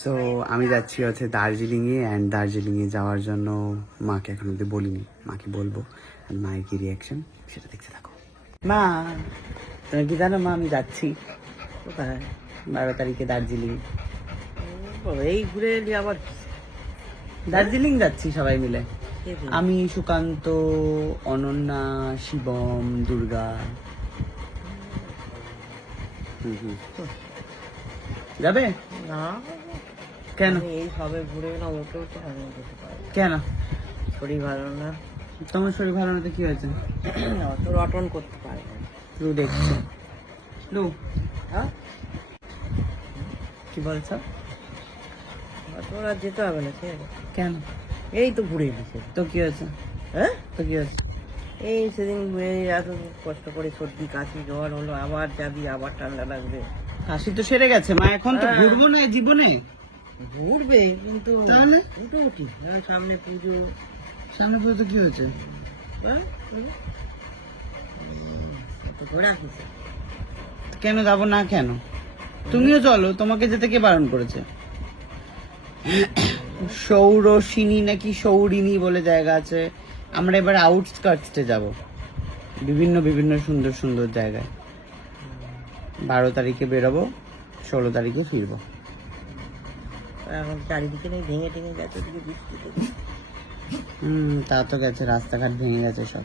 So আমি যাচ্ছি হচ্ছে দার্জিলিংয়ে, অ্যান্ড দার্জিলিংয়ে যাওয়ার জন্য মাকে এখন অব্দি বলিনি, মাকে বলবো। আর মায়ের কি রিয়াকশন সেটা দেখতে থাকো। মা, তুমি কি জানো মা আমি যাচ্ছি কোথায়? 12 তারিখে দার্জিলিং। এই ঘুরে এলি আবার? দার্জিলিং যাচ্ছি সবাই মিলে, কে কে? আমি, সুকান্ত, অনন্যা, শিবম, দুর্গা। যাবে? না, কেন? আমি এই সবে ঘুরে না, ওকে ওকে আমি যেতে পারি না। কেন? শরীর ভালো না। তোমার শরীর ভালো না তো কি হয়েছে? অত রটন করতে পারে না। লু দেখছি। লু, হ্যাঁ, কি বলছো? অত আর যেতে হবে না, ঠিক আছে? কেন? এই তো ঘুরে এসেছে। তো কি হয়েছে? হ্যাঁ, তো কি হয়েছে? এই সেদিন ঘুরে এত কষ্ট করে সর্দি কাশি জ্বর হলো, আবার যাবি, আবার ঠান্ডা লাগবে। হাসি তো সেরে গেছে মা, এখন তো হ্যাঁ। ঘুরবো না জীবনে। ঘুরবে কিন্তু তাহলে? উঠো উঠি, সামনে পুজো। সামনে পুজো তো কি হয়েছে? হ্যাঁ, তো ঘোরা কিছু। কেন যাবো না কেন? তুমিও চলো, তোমাকে যেতে কে বারণ করেছে? সৌরসিনী নাকি সৌরিনী বলে জায়গা আছে, আমরা এবার আউটস্কার্টসে যাব, বিভিন্ন বিভিন্ন সুন্দর সুন্দর জায়গায়। 12 তারিখে বেরোবো, 16 তারিখে ফিরবো। এখন চারিদিকে নেই, ভেঙে টেঙে গেছে, ওদিকে বৃষ্টিতে। তা তো গেছে, রাস্তাঘাট ভেঙে গেছে সব।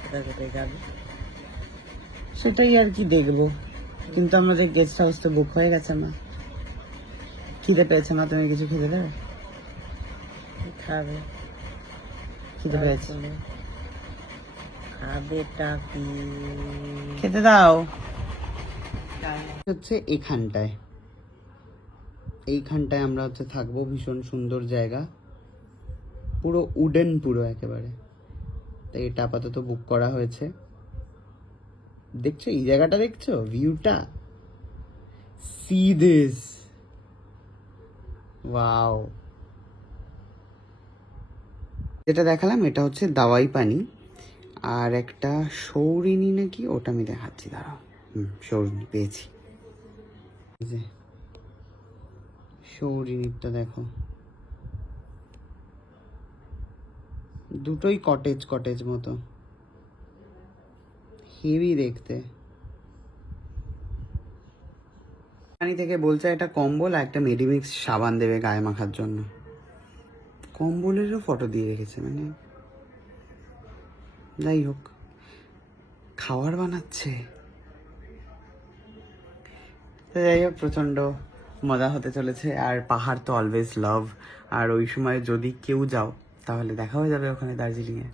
কোথায় কোথায় যাবে? সেটাই আর কি দেখবো, কিন্তু আমাদের গেস্ট হাউস তো বুক হয়ে গেছে মা। খিদে পেয়েছে মা, তুমি কিছু খেতে দেবে? কি খাবে? খিদে পেয়েছে, খাবে টাকি। খেতে দাও। হচ্ছে এইখানটায় আমরা হচ্ছে থাকবো, ভীষণ সুন্দর জায়গা, পুরো উডেন, পুরো একেবারে। তাই এটা আপাতত বুক করা হয়েছে। দেখছো এই জায়গাটা, দেখছো ভিউটা, সি দিস, ওয়াও। যেটা দেখালাম এটা হচ্ছে দাওয়াই পানি, আর একটা সৌরিনী নাকি, ওটা আমি দেখাচ্ছি, দাঁড়াও। সৌরিনী পেয়েছি, এই যে সৌরিনীরটা দেখো, দুটোই কটেজ কটেজ মতো, হেভি দেখতে। পানি থেকে বলছে একটা কম্বল আর একটা মেডিমিক্স সাবান দেবে গায়ে মাখার জন্য। কম্বলেরও ফটো দিয়ে রেখেছে, মানে যাই হোক, খাবার বানাচ্ছে। তো যাই হোক, প্রচণ্ড মজা হতে চলেছে। আর পাহাড় তো অলওয়েজ লাভ, আর ওই সময় যদি কেউ যাও তাহলে দেখা হয়ে যাবে ওখানে দার্জিলিংয়ে।